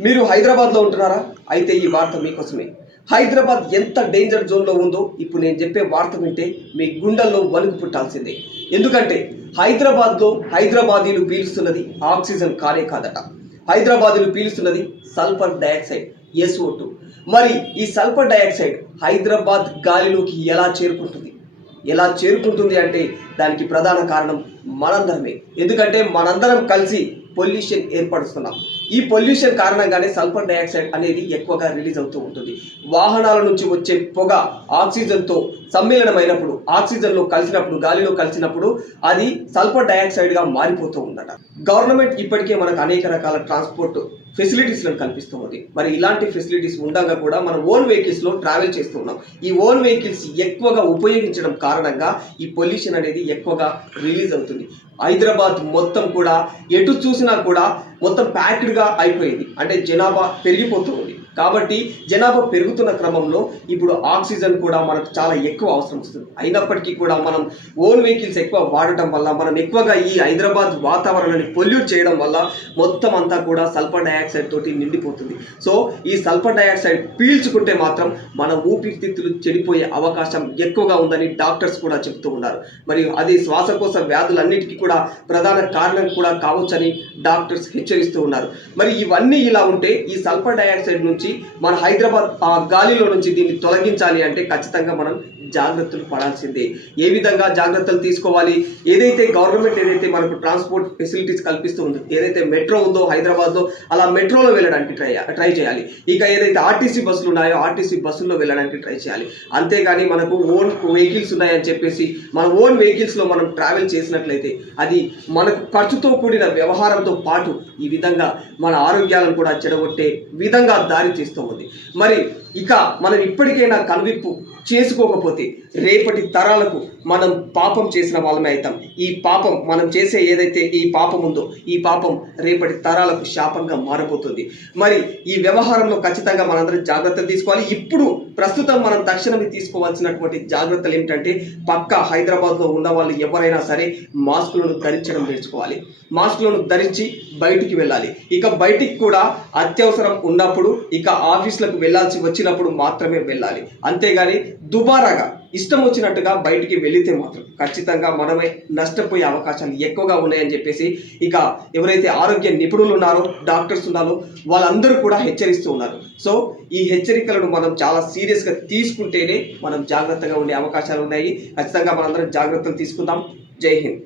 మీరు హైదరాబాద్లో ఉంటున్నారా? అయితే ఈ వార్త మీకోసమే. హైదరాబాద్ ఎంత డేంజర్ జోన్లో ఉందో ఇప్పుడు నేను చెప్పే వార్త వింటే మీ గుండెల్లో వణుకు పుట్టాల్సిందే. ఎందుకంటే హైదరాబాద్లో హైదరాబాదీలు పీలుస్తున్నది ఆక్సిజన్ కానే కాదట. హైదరాబాదీలు పీలుస్తున్నది సల్ఫర్ డయాక్సైడ్ SO2. మరి ఈ సల్ఫర్ డయాక్సైడ్ హైదరాబాద్ గాలిలోకి ఎలా చేరుకుంటుంది అంటే దానికి ప్రధాన కారణం మనందరమే. ఎందుకంటే మనందరం కలిసి పొల్యూషన్ ఏర్పరుస్తున్నాం. ఈ పొల్యూషన్ కారణంగానే సల్ఫర్ డయాక్సైడ్ అనేది ఎక్కువగా రిలీజ్ అవుతూ ఉంటుంది. వాహనాల నుంచి వచ్చే పొగ ఆక్సిజన్తో సమ్మేళనమైనప్పుడు, ఆక్సిజన్లో కలిసినప్పుడు, గాలిలో కలిసినప్పుడు అది సల్ఫర్ డయాక్సైడ్గా మారిపోతూ ఉందట. గవర్నమెంట్ ఇప్పటికే మనకు అనేక రకాల ట్రాన్స్పోర్ట్ ఫెసిలిటీస్లను కల్పిస్తూ ఉంది. మరి ఇలాంటి ఫెసిలిటీస్ ఉండగా కూడా మనం ఓన్ వెహికల్స్లో ట్రావెల్ చేస్తూ ఉన్నాం. ఈ ఓన్ వెహికల్స్ ఎక్కువగా ఉపయోగించడం కారణంగా ఈ పొల్యూషన్ అనేది ఎక్కువగా రిలీజ్ అవుతుంది. హైదరాబాద్ మొత్తం కూడా ఎటు చూసినా కూడా మొత్తం ప్యాక్డ్గా అయిపోయింది. అంటే జనాభా పెరిగిపోతూ ఉంది. కాబట్టి జనాభా పెరుగుతున్న క్రమంలో ఇప్పుడు ఆక్సిజన్ కూడా మనకు చాలా ఎక్కువ అవసరం వస్తుంది. అయినప్పటికీ కూడా మనం ఓన్ వెహికల్స్ ఎక్కువ వాడటం వల్ల, మనం ఎక్కువగా ఈ హైదరాబాద్ వాతావరణాన్ని పొల్యూట్ చేయడం వల్ల మొత్తం అంతా కూడా సల్ఫర్ డయాక్సైడ్ తోటి నిండిపోతుంది. సో ఈ సల్ఫర్ డయాక్సైడ్ పీల్చుకుంటే మాత్రం మన ఊపిరితిత్తులు చెడిపోయే అవకాశం ఎక్కువగా ఉందని డాక్టర్స్ కూడా చెబుతూ ఉన్నారు. మరియు అది శ్వాసకోశ వ్యాధులన్నిటికీ కూడా ప్రధాన కారణం కూడా కావచ్చని డాక్టర్స్ హెచ్చరిస్తూ ఉన్నారు. మరి ఇవన్నీ ఇలా ఉంటే ఈ సల్ఫర్ డయాక్సైడ్ నుంచి మన హైదరాబాద్ గాలిలో నుంచి దీన్ని తొలగించాలి అంటే ఖచ్చితంగా మనం జాగ్రత్తలు పడాల్సిందే. ఏ విధంగా జాగ్రత్తలు తీసుకోవాలి? ఏదైతే గవర్నమెంట్ మనకు ట్రాన్స్పోర్ట్ ఫెసిలిటీస్ కల్పిస్తూ ఉందో, ఏదైతే మెట్రో ఉందో హైదరాబాద్లో, అలా మెట్రోలో వెళ్ళడానికి ట్రై చేయాలి. ఇక ఏదైతే ఆర్టీసీ బస్సులు ఉన్నాయో ఆర్టీసీ బస్సుల్లో వెళ్ళడానికి ట్రై చేయాలి. అంతేగాని మనకు ఓన్ వెహికల్స్ ఉన్నాయని చెప్పేసి మన ఓన్ వెహికల్స్లో మనం ట్రావెల్ చేసినట్లయితే అది మనకు ఖర్చుతో కూడిన వ్యవహారంతో పాటు ఈ విధంగా మన ఆరోగ్యాలను కూడా చెడగొట్టే విధంగా దారి తీస్తూ ఉంది. మరి ఇక మనం ఇప్పటికైనా కనువిప్పు చేసుకోకపోతే రేపటి తరాలకు మనం పాపం చేసిన వాళ్ళమే అవుతాం. ఈ పాపం మనం చేసే ఏదైతే ఈ పాపం ఉందో ఈ పాపం రేపటి తరాలకు శాపంగా మారబోతుంది. మరి ఈ వ్యవహారంలో ఖచ్చితంగా మనందరం జాగ్రత్తలు తీసుకోవాలి. ఇప్పుడు ప్రస్తుతం మనం తక్షణమే తీసుకోవాల్సినటువంటి జాగ్రత్తలు ఏమిటంటే పక్కా హైదరాబాద్లో ఉన్న వాళ్ళు ఎవరైనా సరే మాస్కులను ధరించడం నేర్చుకోవాలి. మాస్కులను ధరించి బయటికి వెళ్ళాలి. ఇక బయటికి కూడా అత్యవసరం ఉన్నప్పుడు, ఇక ఆఫీసులకు వెళ్ళాల్సి వచ్చినప్పుడు మాత్రమే వెళ్ళాలి. అంతేగాని దుబారాగా ఇష్టం వచ్చినట్టుగా బయటికి వెళితే మాత్రం ఖచ్చితంగా మనమే నష్టపోయే అవకాశాలు ఎక్కువగా ఉన్నాయని చెప్పేసి ఇక ఎవరైతే ఆరోగ్య నిపుణులు ఉన్నారో, డాక్టర్స్ ఉన్నారో వాళ్ళందరూ కూడా హెచ్చరిస్తూ ఉన్నారు. సో ఈ హెచ్చరికలను మనం చాలా సీరియస్గా తీసుకుంటేనే మనం జాగ్రత్తగా ఉండే అవకాశాలు ఉన్నాయి. ఖచ్చితంగా మనందరం జాగ్రత్తలు తీసుకుందాం. జై హింద్.